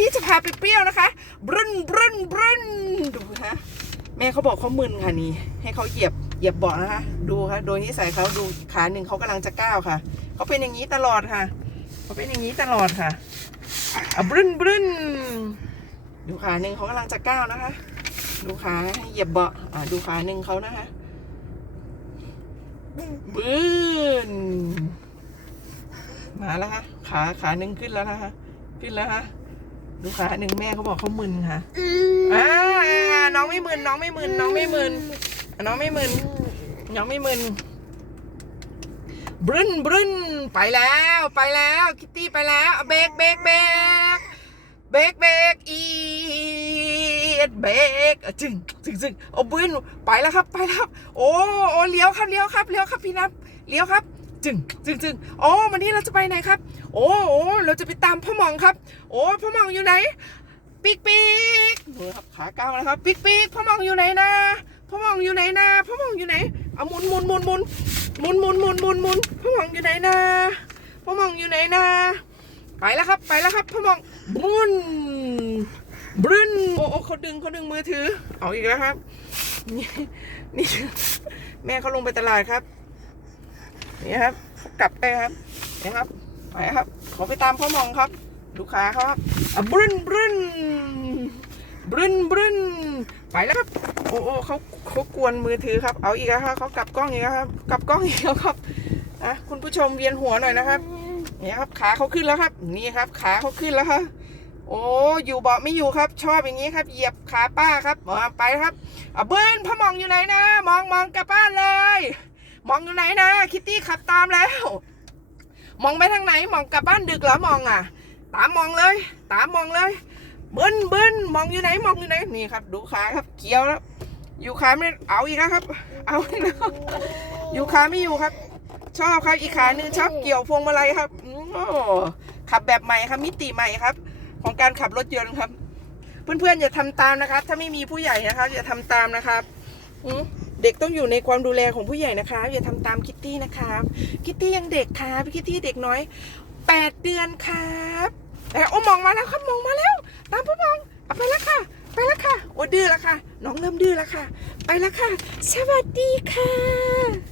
ตี้จะพาไปเปรี้ยวนะคะบรึนบรึนบรึนดูคะแม่เขาบอกเขามึนค่ะนี่ให้เขาเหยียบเหยียบเบาะนะคะ ดูค่ะโดยนิสัยเขาดูขาหนึ่งเขากำลังจะก้าวค่ะเขาเป็นอย่างนี้ตลอดค่ะเขาเป็นอย่างนี้ตลอดค่ะอะบรึนบรึนดูขาหนึ่งเขากำลังจะก้าวนะคะ ดูขาให้เหยียบเบาะอะดูขาหนึ่งเขานะคะบึ้นมาแล้วค่ะขาขาหนึ่งขึ้นแล้วนะคะขึ้นแล้วค่ะ ดูขาหนึ่งแม่เขาบอกเขามึนค่ะอ่าน้องไม่มึนน้องไม่มึนน้องไม่มึนน้องไม่มึนน้องไม่มึนบรึนบรึนไปแล้วไปแล้วคิตตี้ไปแล้วเบรกเบรกเบรกเบรกเบรกอีดเบรกอะจึงจึงจึงโอ้บรึนไปแล้วครับไปแล้วครับโอ้โอ้เลี้ยวครับเลี้ยวครับเลี้ยวครับพี่นับเลี้ยวครับ จึงจึงจึงโอ้วันนี้เราจะไปไหนครับ โอ้โอ้เราจะไปตามพ่อหมองครับ โอ้พ่อหมองอยู่ไหนปิ๊กปิ๊กดูครับขาก้าวนะครับปิ๊กปิ๊กพ่อมองอยู่ไหนนะพ่อมองอยู่ไหนนะพ่อมองอยู่ไหนเอาหมุนหมุนหมุนหมุนหมุนหมุนหมุนหมุนหมุนพ่อมองอยู่ไหนนะพ่อมองอยู่ไหนนะไปแล้วครับไปแล้วครับพ่อมองบุนบรึนโอ้โอ้เขาดึงเขาดึงมือถือ เอาอีกแล้วครับ นี่นี่แม่เขาลงไปตลาดครับ นี่ครับกลับไปครับนี่ครับไปครับขาไปตามพ่อมองครับ ลูกค้าเขาครับอะบรึนบรึนบรึนบรึนไปแล้วครับโอ้โอ้เขาเขากวนมือถือครับ เอาอีกแล้วครับเขากลับกล้องอีกแล้วครับ กลับกล้องอีกแล้วครับอะคุณผู้ชมเวียนหัวหน่อยนะครับนี่ครับขาเขาขึ้นแล้วครับ นี่ครับ ขาเขาขึ้นแล้วครับโอ้อยู่เบาะไม่อยู่ครับ ชอบอย่างนี้ครับ เหยียบขาป้าครับมาไปครับอะเบิ้ลพ่อมองอยู่ไหนนะ มองมองกลับบ้านเลย มองอยู่ไหนนะคิตตี้ขับตามแล้ว มองไปทางไหนมองกลับบ้านดึกเหรอมองอะ ตามมองเลย ตามมองเลยเบิ้ลเบิ้ลมองอยู่ไหนมองอยู่ไหนนี่ครับ ดูขาครับเกี่ยวแล้ว อยู่ขาไม่เอาอีกแล้วครับ เอาอีกแล้วอยู่ขาไม่อยู่ครับ ชอบครับอีกขาหนึ่งชอบเกี่ยวพวงมาลัยครับอืมโอ้ขับแบบใหม่ครับมิติใหม่ครับ ของการขับรถยนต์ครับ เพื่อนๆอย่าทำตามนะครับ ถ้าไม่มีผู้ใหญ่นะครับอย่าทำตามนะครับอื เด็กต้องอยู่ในความดูแลของผู้ใหญ่นะคะอย่าทำตามคิตตี้นะครับคิตตี้ยังเด็กครับคิตตี้เด็กน้อยแปดเดือนครับแต่โอ้มองมาแล้วครับมองมาแล้ว ตามผู้มองไปแล้วค่ะ ไปแล้วค่ะโอ้ดื้อแล้วค่ะ น้องเริ่มดื้อแล้วค่ะ ไปแล้วค่ะ สวัสดีค่ะ